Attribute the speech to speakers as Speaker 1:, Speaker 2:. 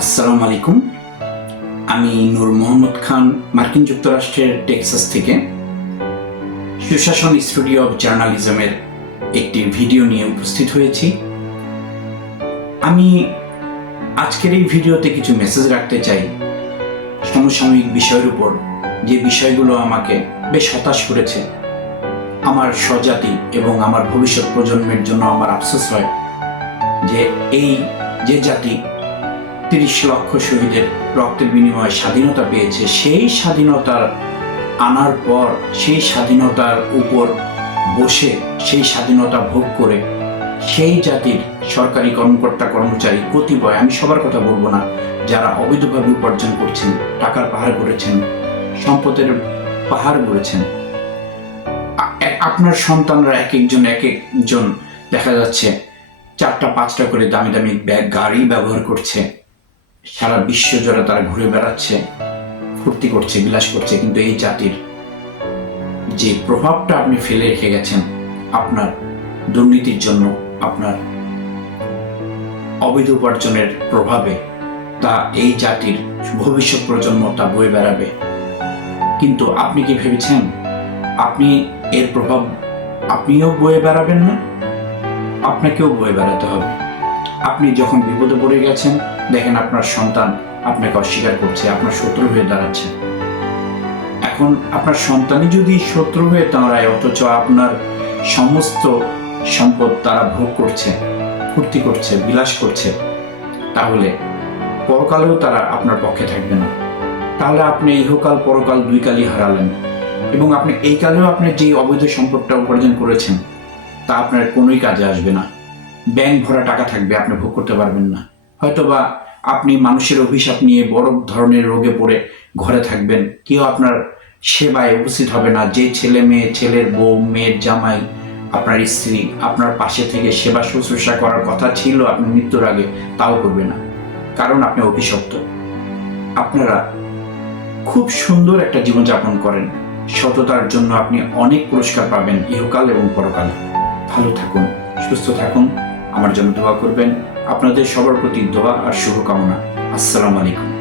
Speaker 1: আসসালামু আলাইকুম। আমি নূর মোহাম্মদ খান, মার্কিন যুক্তরাষ্ট্রের টেক্সাস থেকে। সুশাসন স্টুডিও অফ জার্নালিজমের একটি ভিডিও নিয়ে উপস্থিত হয়েছি। আমি আজকের এই ভিডিওতে কিছু মেসেজ রাখতে চাই। সমসাময়িক বিষয়ের উপর, যে বিষয়গুলো আমাকে বেশ হতাশ করেছে। আমার স্বজাতি এবং আমার ভবিষ্যৎ প্রজন্মের জন্য আমার আফসোস হয় যে এই যে জাতি তিরিশ লক্ষ শহীদের রক্তের বিনিময়ে স্বাধীনতা পেয়েছে। সেই স্বাধীনতার আনার পর, সেই স্বাধীনতার উপর বসে, সেই স্বাধীনতা ভোগ করে সেই জাতির সরকারি কর্মকর্তা কর্মচারী কতিপয়, আমি সবার কথা বলব না, যারা অবৈধভাবে উপার্জন করছেন, টাকার পাহাড় করেছেন সম্পদের পাহাড় এ- আপনার সন্তানরা এক একজন এক একজন দেখা যাচ্ছে, চারটা, পাঁচটা করে দামি দামি ব্যাগ, গাড়ি ব্যবহার করছে। সারা বিশ্ব জুড়ে তারা ঘুরে বেড়াচ্ছে, ফুর্তি করছে, বিলাস করছে, কিন্তু এই জাতির যে প্রভাবটা আপনি ফেলে রেখে গেছেন, আপনার দুর্নীতির জন্য, আপনার অবৈধ উপার্জনের প্রভাবে, তা এই জাতির ভবিষ্যৎ প্রজন্ম তা বয়ে বেড়াবে। কিন্তু আপনি কি ভেবেছেন? আপনি এর প্রভাব, আপনিও বয়ে বেড়াবেন না? আপনাকেও বয়ে বেড়াতে হবে। আপনি যখন বিপদে পড়ে গেছেন, দেখেন আপনার সন্তান আপনাকে অস্বীকার করছে, আপনার শত্রু হয়ে দাঁড়াচ্ছে। এখন আপনার সন্তানই যদি শত্রু হয়ে দাঁড়ায়, অথচ আপনার সমস্ত সম্পদ তারা ভোগ করছে, ফুর্তি করছে, বিলাস করছে, তাহলে পরকালেও তারা আপনার পক্ষে থাকবে না। তাহলে আপনি ইহকাল, পরকাল দুই কালই হারালেন এবং আপনি এই কালেও আপনি যে অবৈধ সম্পদটা উপার্জন করেছেন, তা আপনার কোনোই কাজে আসবে না। ব্যাংক ভরা টাকা থাকবে, আপনি ভোগ করতে পারবেন না। হয়তোবা আপনি মানুষের অভিশাপ নিয়ে বড় ধরনের রোগে পড়ে ঘরে থাকবেন, কেউ আপনার সেবায় উপস্থিত হবে না। যে ছেলে মেয়ে, ছেলের বউ, মেয়ের জামাই, আপনার স্ত্রী, আপনার পাশে থেকে সেবা শুশ্রূষা করার কথা ছিল আপনি মৃত্যুর আগে, তাও করবে না। কারণ আপনি অভিশপ্ত। আপনারা খুব সুন্দর একটা জীবনযাপন করেন। সততার জন্য আপনি অনেক পুরস্কার পাবেন, ইহকাল এবং পরকালে। ভালো থাকুন, সুস্থ থাকুন। আমার জন্য দোয়া করবেন। আপনাদের সবার প্রতি দোয়া আর শুভকামনা। আসসালামু আলাইকুম।